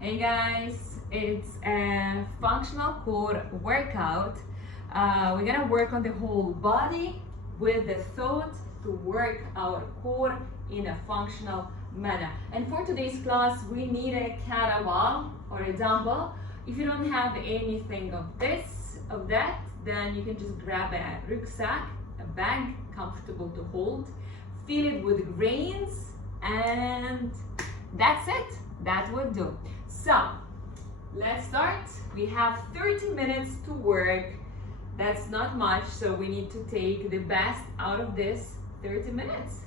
Hey guys, it's a functional core workout. We're gonna work on the whole body with the thought to work our core in a functional manner. And for today's class, we need a kettlebell or a dumbbell. If you don't have anything of that, then you can just grab a rucksack, a bag, comfortable to hold, fill it with grains, and that's it. That would do. So, let's start. We have 30 minutes to work. That's not much, so we need to take the best out of this 30 minutes.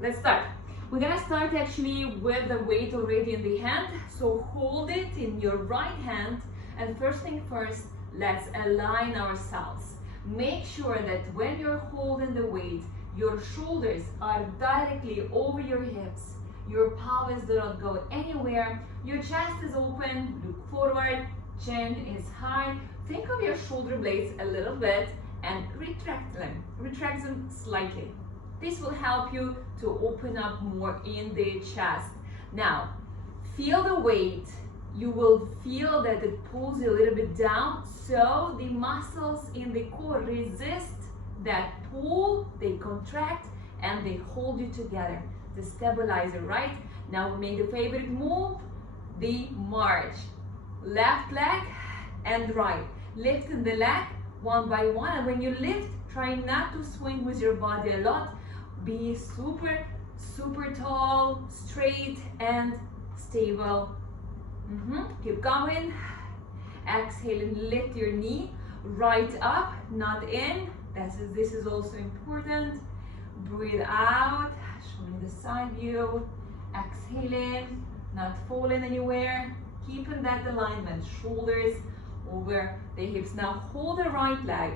Let's start. We're gonna start actually with the weight already in the hand. So hold it in your right hand, and first thing first, let's align ourselves. Make sure that when you're holding the weight, your shoulders are directly over your hips. Your pelvis do not go anywhere. Your chest is open, look forward, chin is high. Think of your shoulder blades a little bit and retract them slightly. This will help you to open up more in the chest. Now, feel the weight. You will feel that it pulls you a little bit down, so the muscles in the core resist that pull, they contract, and they hold you together. The stabilizer, right? Now we make the favorite move, the march. Left leg and right. Lifting the leg one by one, and when you lift, try not to swing with your body a lot. Be super tall, straight, and stable. Keep going. Exhale and lift your knee right up, not in. This is also important. Breathe out, showing the side view. Exhaling, not falling anywhere. Keeping that alignment, shoulders over the hips. Now hold the right leg.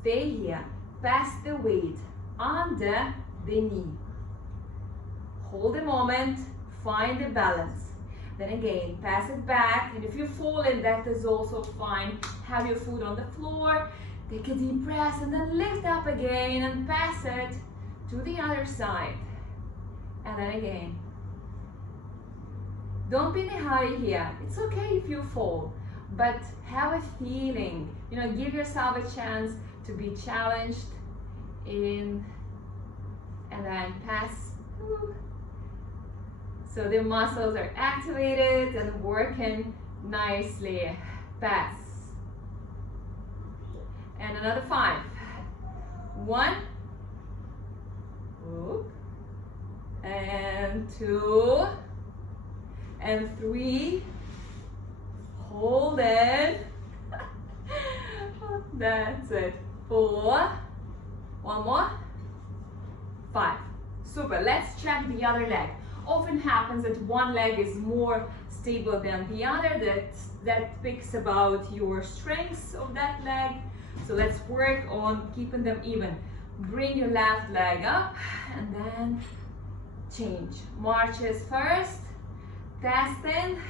Stay here. Pass the weight under the knee. Hold a moment. Find the balance. Then again, pass it back. And if you fall in, that is also fine. Have your foot on the floor. Take a deep breath and then lift up again and pass it to the other side. And then again. Don't be in a hurry here. It's okay if you fall, but have a feeling. Give yourself a chance to be challenged in, and then pass. So the muscles are activated and working nicely. Pass. And another 5. 1. And 2. And 3. Hold it. That's it. 4. One more. 5. Super. Let's check the other leg. Often happens that one leg is more stable than the other. That speaks about your strengths of that leg. So let's work on keeping them even. Bring your left leg up and then change. Marches first. Testing.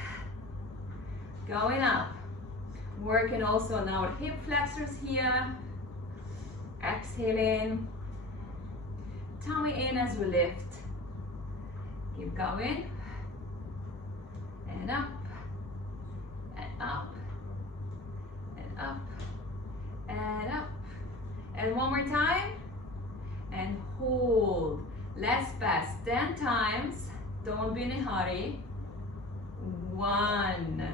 Going up. Working also on our hip flexors here. Exhaling. Tummy in as we lift. Keep going. And up. And up. And up. And up. And one more time. And hold. Let's pass 10 times. Don't be in a hurry. 1.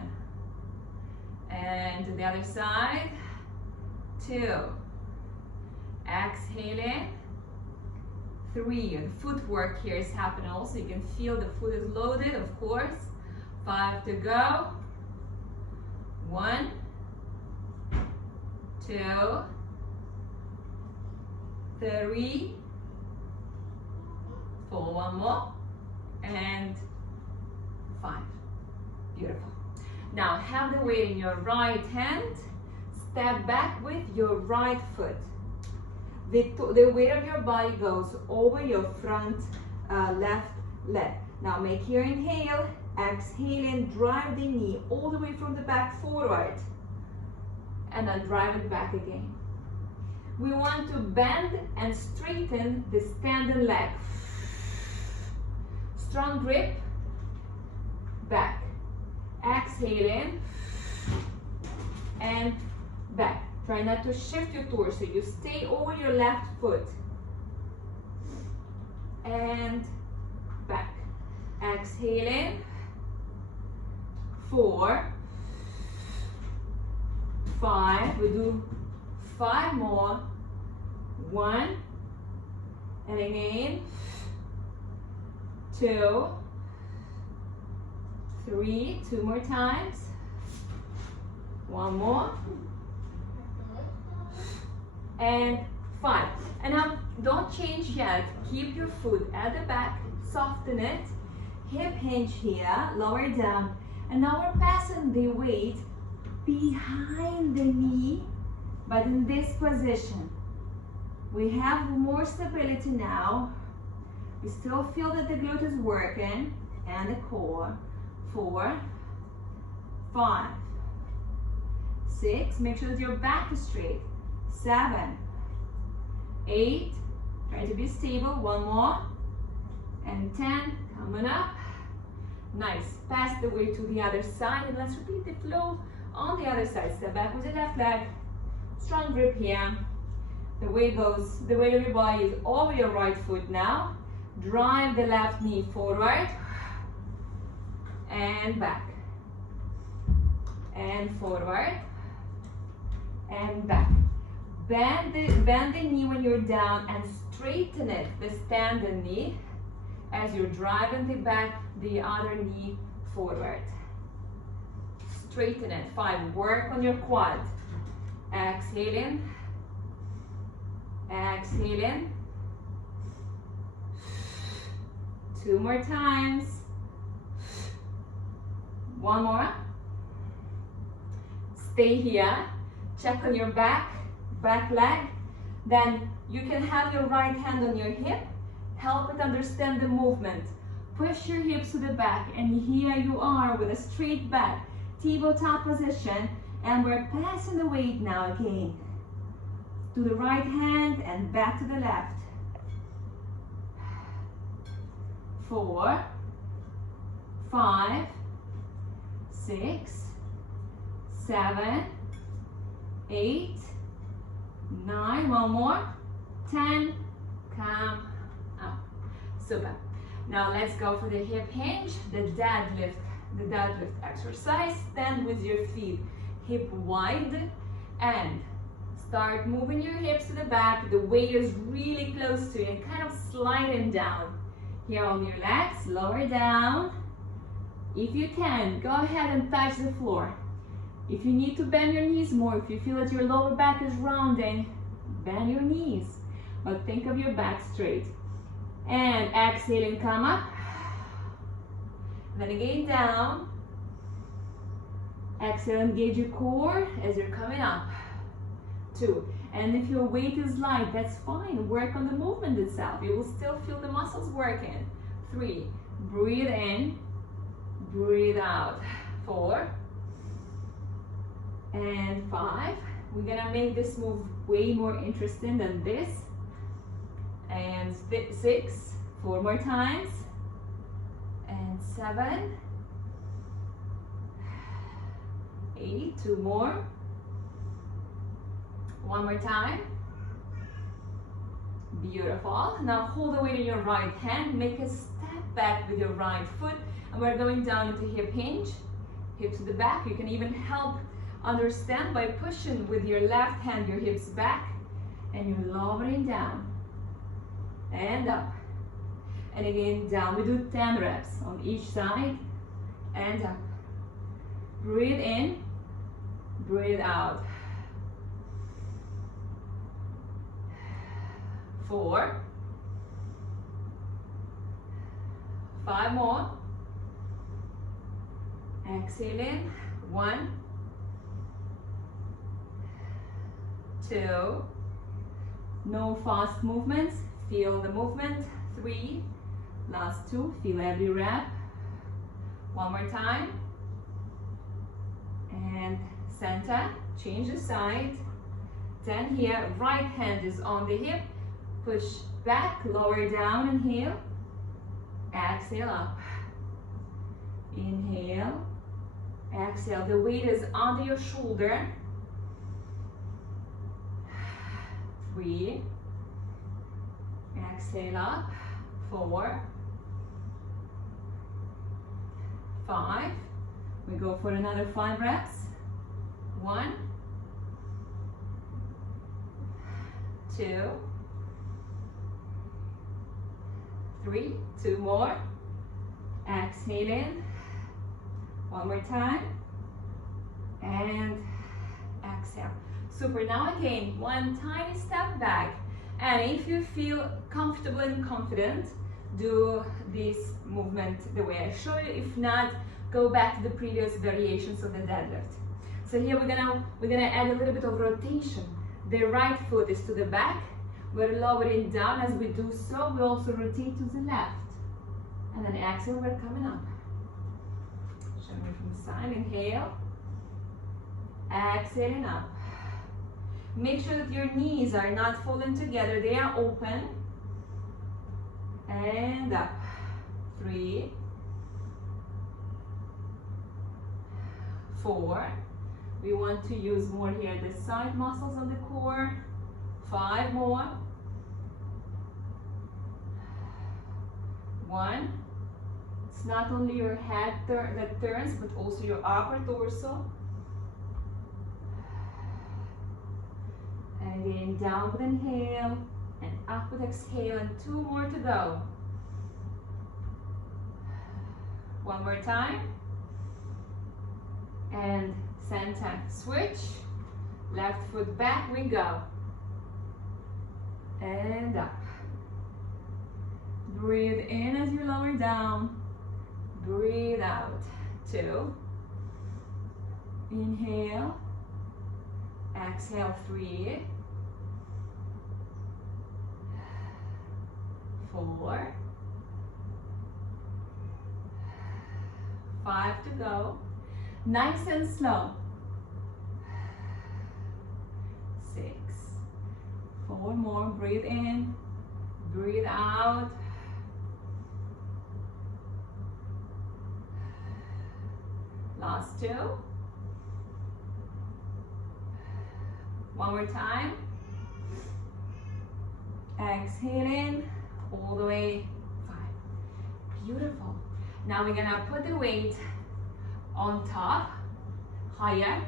And to the other side. 2. Exhaling. 3. And footwork here is happening also. You can feel the foot is loaded, of course. 5 to go. 1. 2. 3. 4. One more. And 5. Beautiful. Now have the weight in your right hand. Step back with your right foot. The weight of your body goes over your front left leg. Now make your inhale. Exhale and drive the knee all the way from the back forward. And then drive it back again. We want to bend and straighten the standing leg. Strong grip, back. Exhale in and back. Try not to shift your torso. You stay over your left foot. And back. Exhale in. 4, 5. We do 5 more. 1. And again. 2, 3. 2 more times. 1 more. And 5. And now don't change yet. Keep your foot at the back, soften it, hip hinge here, lower down. And now we're passing the weight behind the knee, but in this position. We have more stability now. We still feel that the glute is working and the core. 4, 5, 6. Make sure that your back is straight. 7, 8, try to be stable, 1 more, and 10, coming up. Nice, pass the way to the other side, and let's repeat the flow on the other side. Step back with the left leg, strong grip here. The weight of your body is over your right foot now. Drive the left knee forward, and back, and forward, and back. Bend the knee when you're down and straighten it, the standing knee, as you're driving the other knee forward. Straighten it. 5, work on your quad. Exhale in. Exhale in. 2 more times. 1 more. Stay here. Check on your back leg. Then you can have your right hand on your hip. Help it understand the movement. Push your hips to the back, and here you are with a straight back, tabletop position, and we're passing the weight now again. To the right hand and back to the left. 4, 5, 6, 7, 8, 9, 1 more, 10, come up. Super. Now let's go for the hip hinge, the deadlift exercise. Stand with your feet hip wide and start moving your hips to the back. The weight is really close to you and kind of sliding down. Here on your legs, lower down. If you can, go ahead and touch the floor. If you need to bend your knees more, if you feel that your lower back is rounding, bend your knees, but think of your back straight. And exhale and come up. Then again down. Exhale, engage your core as you're coming up. 2. And if your weight is light, that's fine. Work on the movement itself. You will still feel the muscles working. 3. Breathe in. Breathe out. 4. And 5. We're gonna make this move way more interesting than this. And 6, 4 more times, and 7, 8, 2 more, 1 more time. Beautiful. Now hold the weight in your right hand, make a step back with your right foot, and we're going down into hip hinge, hips to the back. You can even help understand by pushing with your left hand your hips back, and you're lowering down. And up, and again down. We do 10 reps on each side, and up. Breathe in, breathe out. 4, 5 more. Exhale in. 1, 2. No fast movements. Feel the movement. 3, last 2, feel every rep. 1 more time. And center, change the side. 10 here, right hand is on the hip. Push back, lower down, inhale. Exhale up. Inhale. Exhale, the weight is under your shoulder. 3. Exhale up. 4. 5. We go for another 5 reps. 1. 2. 3. 2 more. Exhale in. One more time. And exhale. Super. Now again, one tiny step back. And if you feel comfortable and confident, do this movement the way I show you. If not, go back to the previous variations of the deadlift. So here we're gonna add a little bit of rotation. The right foot is to the back. We're lowering down. As we do so, we also rotate to the left. And then exhale, we're coming up. Show me from the side. Inhale. Exhaling up. Make sure that your knees are not falling together. They are open. And up. 3. 4. We want to use more here the side muscles of the core. 5 more. 1. It's not only your head that turns, but also your upper torso. And again, down with inhale and up with exhale, and 2 more to go. One more time. And center switch. Left foot back, we go. And up. Breathe in as you lower down. Breathe out. 2. Inhale. Exhale. 3. 4. 5 to go. Nice and slow. 6. 4 more. Breathe in. Breathe out. Last 2. One more time. Exhale in. All the way. 5. Beautiful. Now we're gonna put the weight on top, higher.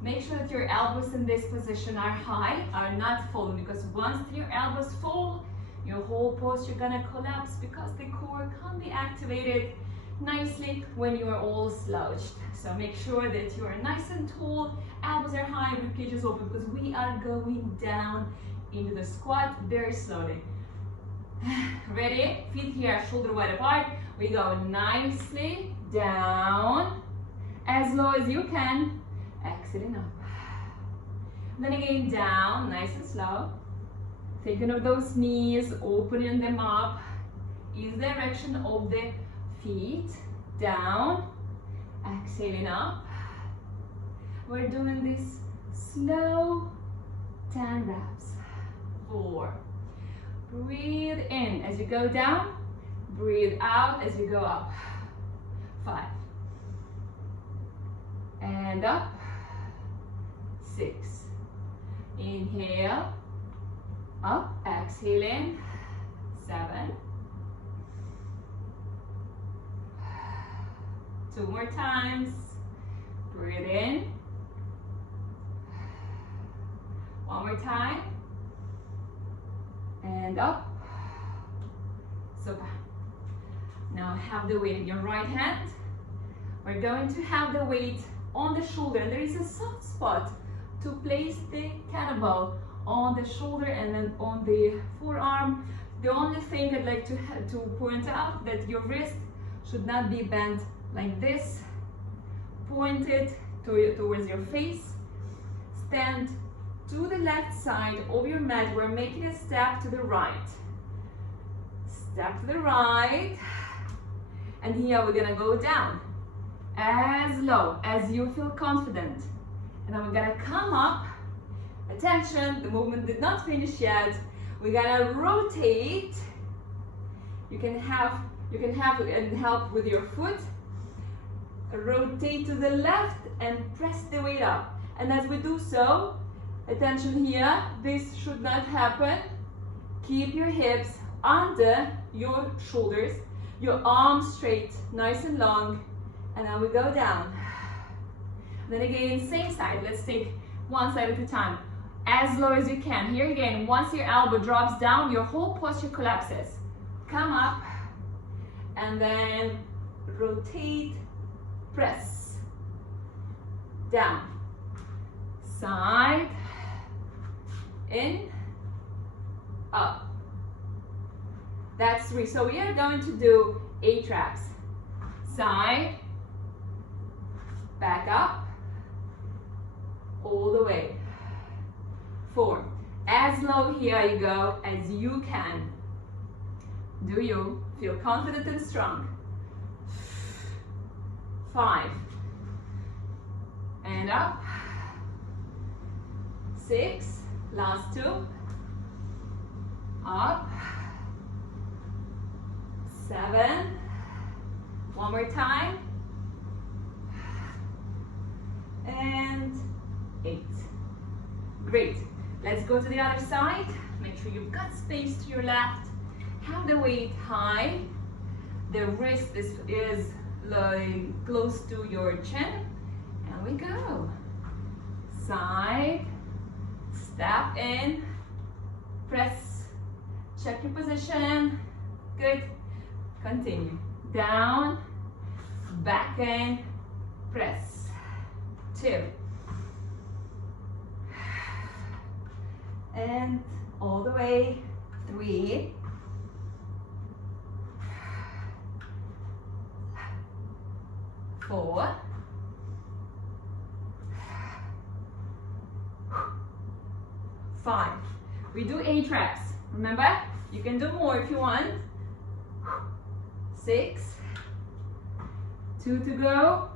Make sure that your elbows in this position are high, are not falling, because once your elbows fall, your whole posture gonna collapse, because the core can't be activated nicely when you are all slouched. So make sure that you are nice and tall, elbows are high, ribcage is open, because we are going down into the squat very slowly. Ready? Feet here, shoulder wide apart. We go nicely down, as low as you can. Exhaling up. Then again down, nice and slow. Thinking of those knees, opening them up. Ease the direction of the feet. Down. Exhaling up. We're doing this slow. 10 reps. 4. Breathe in as you go down. Breathe out as you go up. 5. And up. 6. Inhale. Up. Exhale in. 7. 2 more times. Breathe in. 1 more time. And up. Super. Now have the weight in your right hand. We're going to have the weight on the shoulder. There is a soft spot to place the kettlebell on the shoulder and then on the forearm. The only thing I'd like to point out that your wrist should not be bent like this. Pointed towards your face. Stand to the left side of your mat. We're making a step to the right. Step to the right. And here we're gonna go down as low as you feel confident. And then we're gonna come up. Attention, the movement did not finish yet. We're gonna rotate. You can have help with your foot. rotate to the left and press the weight up. And as we do so, attention here, this should not happen. Keep your hips under your shoulders, your arms straight, nice and long, and now we go down. Then again, same side, let's take one side at a time, as low as you can. Here again, once your elbow drops down, your whole posture collapses. Come up, and then rotate, press, down, side, in, up. That's 3. So we are going to do 8 reps. Side, back up, all the way. 4. As low here you go as you can. Do you feel confident and strong? 5. And up. 6. Last 2. Up. 7. One more time. And 8. Great. Let's go to the other side. Make sure you've got space to your left. Have the weight high. The wrist is like close to your chin. And we go. Side. Step in. Press. Check your position. Good. Continue. Down, back in, press. 2. And all the way. 3. 4. 5. We do 8 reps. Remember, you can do more if you want. 6. 2 to go.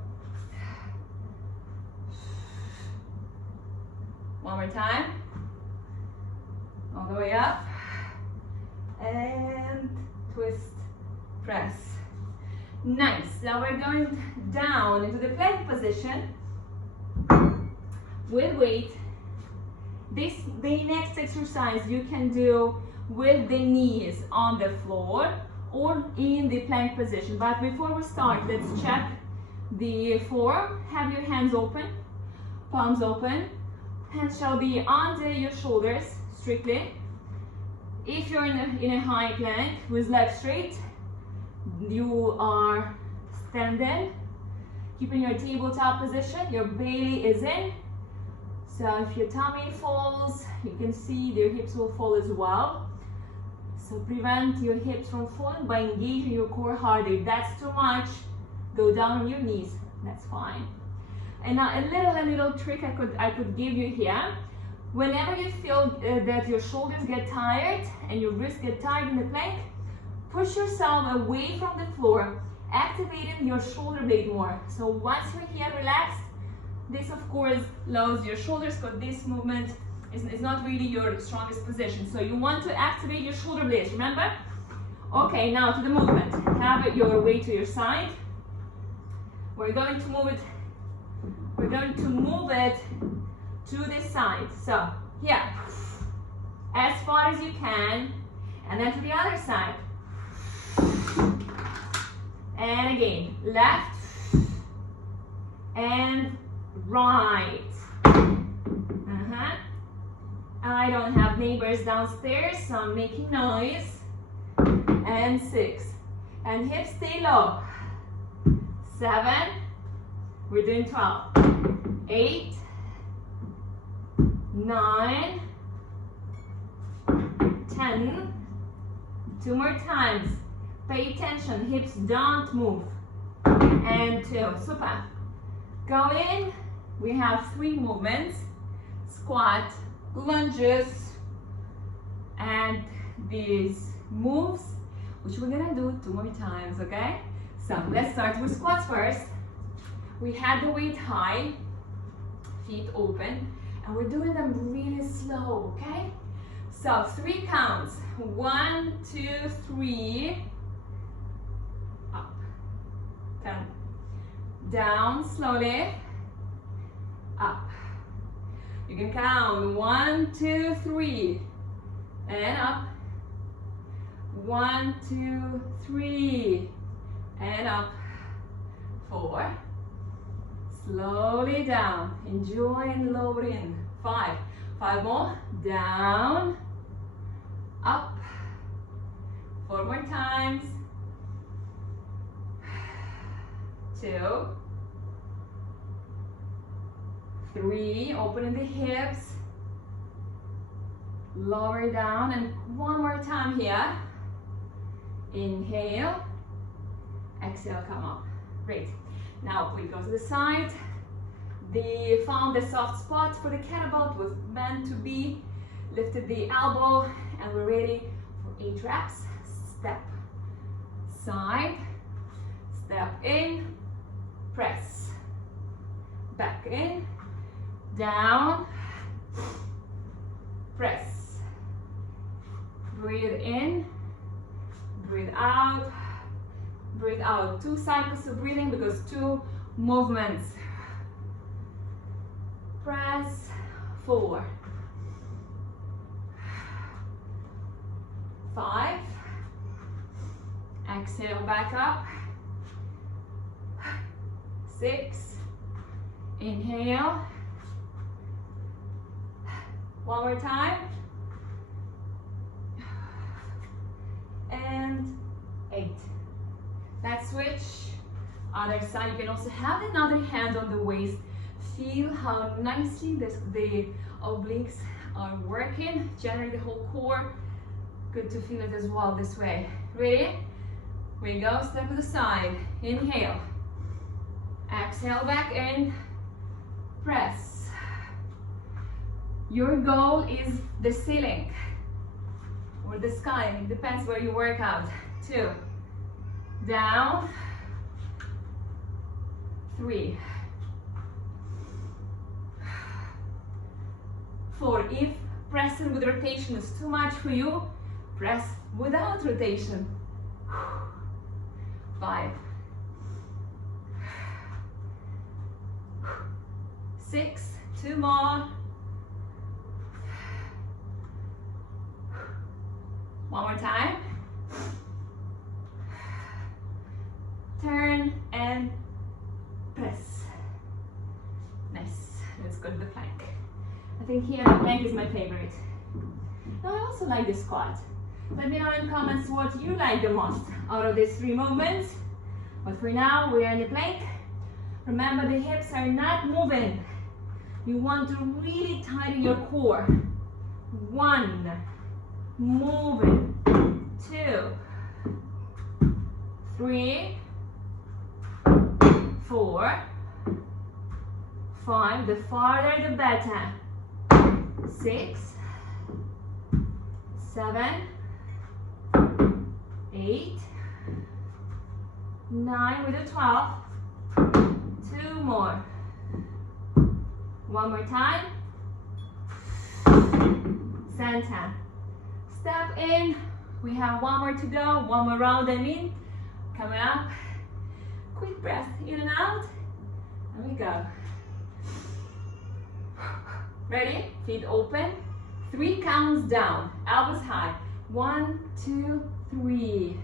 One more time. All the way up. And twist, press. Nice. Now we're going down into the plank position with weight. The next exercise you can do with the knees on the floor or in the plank position. But before we start, let's check the form. Have your hands open, palms open. Hands shall be under your shoulders strictly. If you're in a high plank with legs straight, you are standing, keeping your tabletop position. Your belly is in. So if your tummy falls, you can see your hips will fall as well. So prevent your hips from falling by engaging your core harder. If that's too much, go down on your knees. That's fine. And now a little trick I could give you here. Whenever you feel that your shoulders get tired and your wrists get tired in the plank, push yourself away from the floor, activating your shoulder blade more. So once you're here relaxed, this of course lowers your shoulders because this movement is not really your strongest position. So you want to activate your shoulder blades, remember? Okay, now to the movement. Have your weight to your side. We're going to move it to the side. So here, as far as you can, and then to the other side. And again, left and right. I don't have neighbors downstairs, so I'm making noise. And 6. And hips stay low. 7. We're doing 12. 8. 9. 10. 2 more times. Pay attention, hips don't move. And 2. Super. Go in. We have 3 movements. Squat, lunges, and these moves, which we're gonna do 2 more times, okay? So let's start with squats first. We had the weight high, feet open, and we're doing them really slow, okay? So 3 counts. 1, 2, 3. Up. 10. down slowly, up. You can count 1, 2, 3, and up. 1, 2, 3, and up. 4. Slowly down. Enjoy and lower in. 5. 5 more. Down, up. 4 more times. 2, 3, opening the hips, lower down, and 1 more time here. Inhale, exhale, come up. Great. Now we go to the side. Found the soft spot for the kettlebell. It was meant to be. Lifted the elbow, and we're ready for 8 reps. Step, side, step in, press, back in, down, press, breathe in, breathe out, 2 cycles of breathing because 2 movements, press, 4, 5, exhale back up, 6, inhale, 1 more time, and 8. Let's switch, other side. You can also have another hand on the waist. Feel how nicely the obliques are working, generate the whole core. Good to feel it as well this way. Ready? We go, step to the side, inhale, exhale back in, press. Your goal is the ceiling or the sky, it depends where you work out. 2, down, 3, 4. If pressing with rotation is too much for you, press without rotation. 5, 6, 2 more. 1 more time. Turn and press. Nice. Let's go to the plank. I think here the plank is my favorite. Now I also like the squat. Let me know in comments what you like the most out of these 3 movements. But for now, we are in the plank. Remember, the hips are not moving. You want to really tighten your core. 1, moving. 2, 3, 4, 5. The farther, the better. 6, 7, 8, 9 with a 12. 2 more. 1 more time. Center. Step in. We have 1 more to go. 1 more round and in. Coming up. Quick breath in and out. And we go. Ready? Feet open. 3 counts down. Elbows high. 1, 2, 3.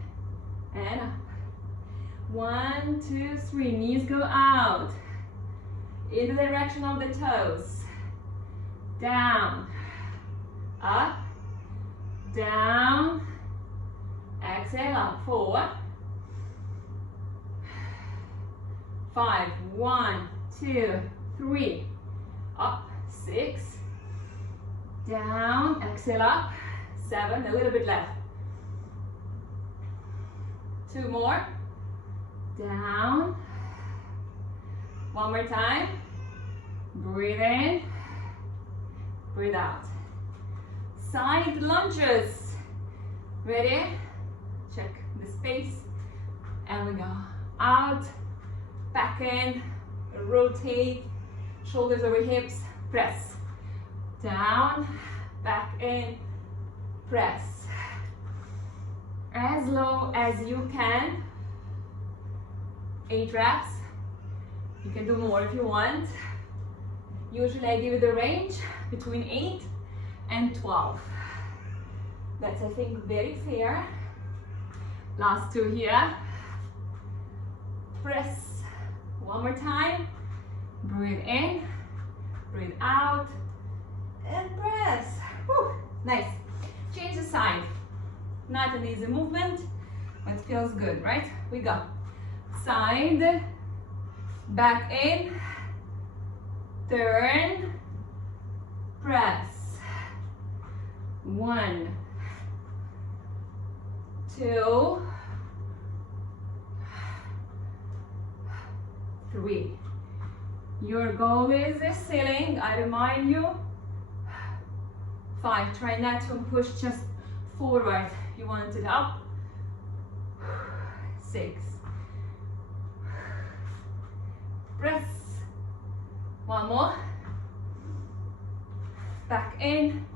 And up. 1, 2, 3. Knees go out. In the direction of the toes. Down. Up. Down. Exhale up. 4. 5. 1, 2, 3. Up. 6. Down. Exhale up. 7. A little bit left. 2 more. Down. 1 more time. Breathe in. Breathe out. Side lunges. Ready? Check the space. And we go out, back in, rotate, shoulders over hips, press. Down, back in, press. As low as you can. 8 reps. You can do more if you want. Usually I give it a range between 8 and 12. That's, I think, very fair. Last two here. Press. One more time. Breathe in, breathe out, and press. Whew. Nice. Change the side. Not an easy movement, but feels good, right? We go. Side, back in, turn, press. 1, 2, 3. Your goal is the ceiling, I remind you. 5, try not to push just forward. You want it up. 6. Press. One more. Back in.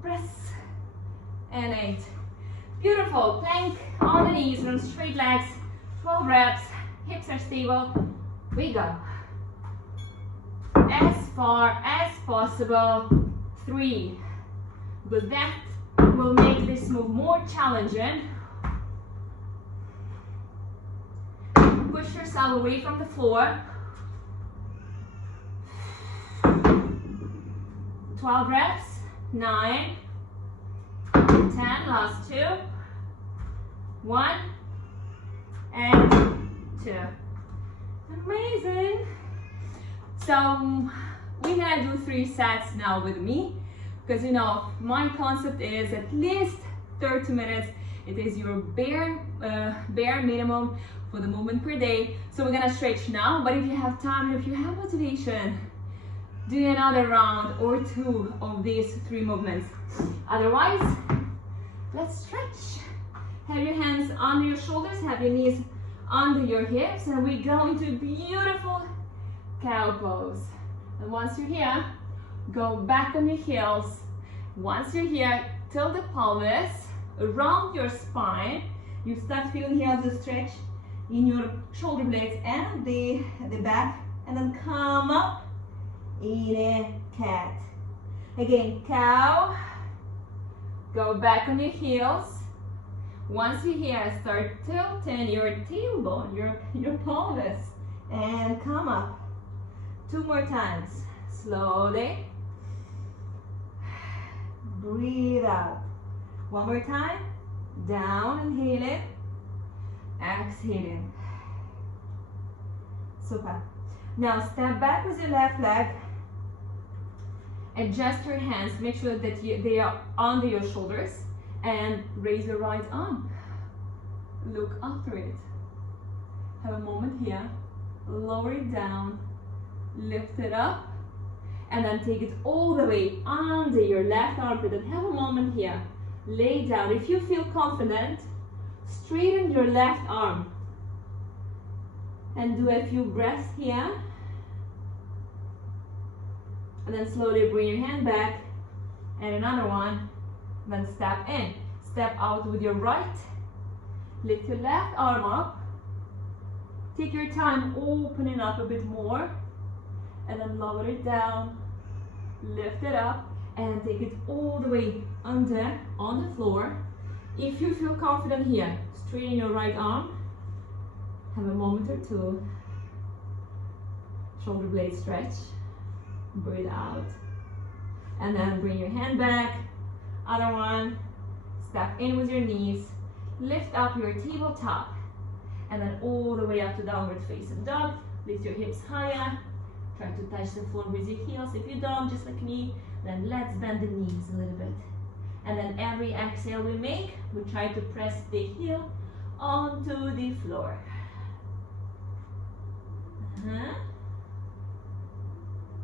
Press. And 8. Beautiful. Plank on the knees, run straight legs. 12 reps. Hips are stable. We go. As far as possible. 3. With that, we'll make this move more challenging. Push yourself away from the floor. 12 reps. 9, 10, last 2, 1, and 2. Amazing. So we're gonna do 3 sets now with me, because you know my concept is at least 30 minutes. It is your bare minimum for the movement per day. So we're gonna stretch now, but if you have time, if you have motivation, do another round or 2 of these 3 movements. Otherwise, let's stretch. Have your hands under your shoulders, have your knees under your hips, and we go into beautiful cow pose. And once you're here, go back on your heels. Once you're here, tilt the pelvis around your spine. You start feeling here the stretch in your shoulder blades and the back, and then come up in a cat. Again, cow. Go back on your heels. Once you're here, start tilting your tailbone, your pelvis, and come up. 2 more times. Slowly. Breathe out. 1 more time. Down, inhaling. Exhaling. Super. Now step back with your left leg. Adjust your hands. Make sure that they are under your shoulders. And raise your right arm. Look after it. Have a moment here. Lower it down. Lift it up. And then take it all the way under your left armpit. And have a moment here. Lay down. If you feel confident, straighten your left arm. And do a few breaths here. And then slowly bring your hand back. And another one. Then step in. Step out with your right. Lift your left arm up. Take your time opening up a bit more. And then lower it down. Lift it up. And take it all the way under on the floor. If you feel confident here, straighten your right arm. Have a moment or 2. Shoulder blade stretch. Breathe out. And then bring your hand back. Other one. Step in with your knees. Lift up your tabletop. And then all the way up to downward facing dog. Lift your hips higher. Try to touch the floor with your heels. If you don't, just like me, then let's bend the knees a little bit. And then every exhale we make, we try to press the heel onto the floor.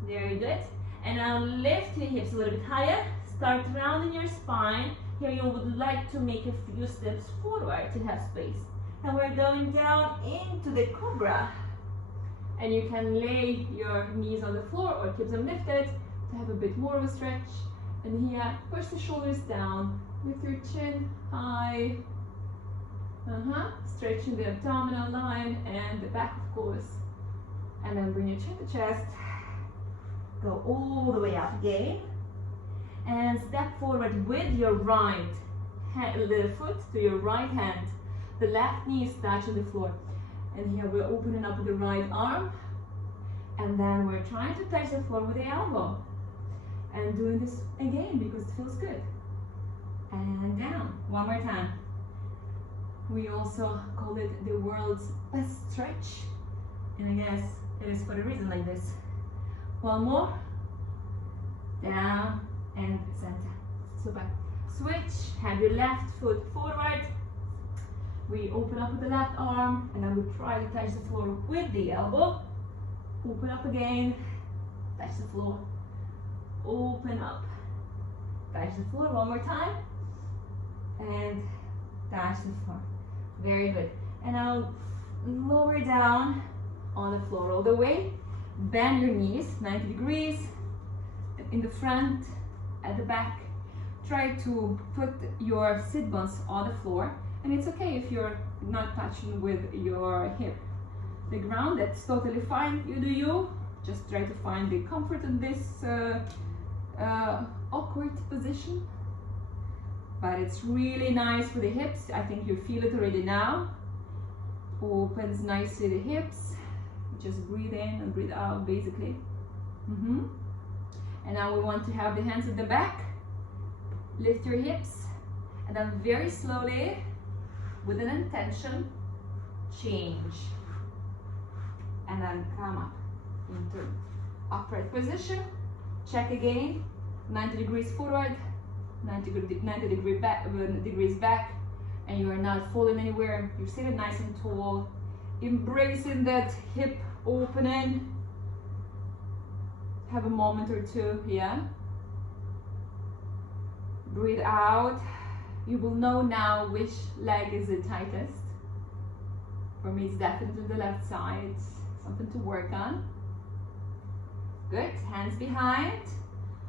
Very good. And now lift your hips a little bit higher. Start rounding your spine. Here you would like to make a few steps forward to have space. And we're going down into the cobra. And you can lay your knees on the floor or keep them lifted to have a bit more of a stretch. And here, push the shoulders down. Lift your chin high. Stretching the abdominal line and the back, of course. And then bring your chin to chest. Go all the way up again. And step forward with your right the foot to your right hand. The left knee is touching the floor. And here we're opening up the right arm. And then we're trying to touch the floor with the elbow. And doing this again because it feels good. And down. One more time. We also call it the world's best stretch. And I guess it is for a reason like this. One more. Down and center. Super. Switch. Have your left foot forward. We open up with the left arm and then we try to touch the floor with the elbow. Open up again. Touch the floor. Open up. Touch the floor one more time. And touch the floor. Very good. And now lower down on the floor all the way. Bend your knees 90 degrees in the front, at the back. Try to put your sit bones on the floor. And it's okay if you're not touching with your hip. The ground, that's totally fine. You do you. Just try to find the comfort in this awkward position. But it's really nice for the hips. I think you feel it already now. Opens nicely the hips. Just breathe in and breathe out, basically. And now we want to have the hands at the back. Lift your hips. And then very slowly, with an intention, change. And then come up into upright position. Check again. 90 degrees forward. 90 degrees back, and you are not falling anywhere. You're sitting nice and tall, embracing that hip opening. Have a moment or two, yeah. Breathe out. You will know now which leg is the tightest. For me, it's definitely the left side. Something to work on. Good. Hands behind.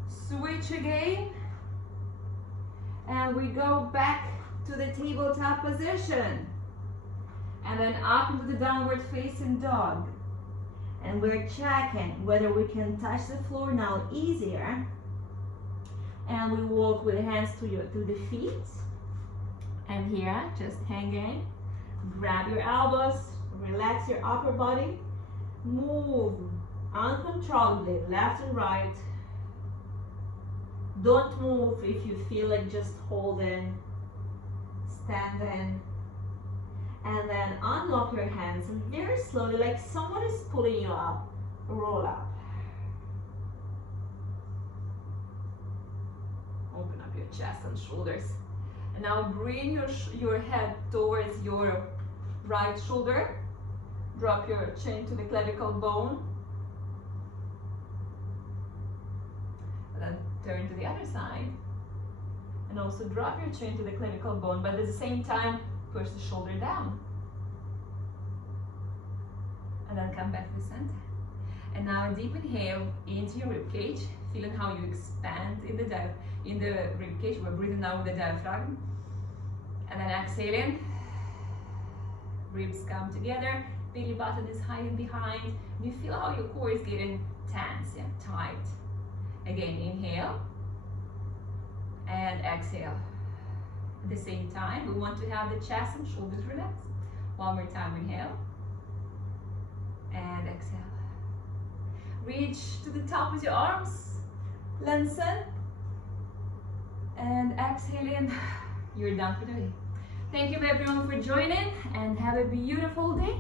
Switch again. And we go back to the tabletop position. And then up into the downward facing dog. And we're checking whether we can touch the floor now easier. And we walk with the hands to the feet. And here, just hanging. Grab your elbows, relax your upper body. Move uncontrollably left and right. Don't move if you feel like just holding, standing, and then unlock your hands and very slowly, like someone is pulling you up, roll up. Open up your chest and shoulders. And now bring your head towards your right shoulder. Drop your chin to the clavicle bone. And then turn to the other side. And also drop your chin to the clavicle bone, but at the same time, push the shoulder down. And then come back to the center. And now a deep inhale into your ribcage, feeling how you expand in the ribcage. We're breathing out with the diaphragm. And then exhaling. Ribs come together. Belly button is high and behind. You feel how your core is getting tense and tight. Again, inhale. And exhale. At the same time, we want to have the chest and shoulders relaxed. One more time, inhale. And exhale. Reach to the top with your arms. Lengthen. And exhaling. You're done for today. Thank you everyone for joining and have a beautiful day.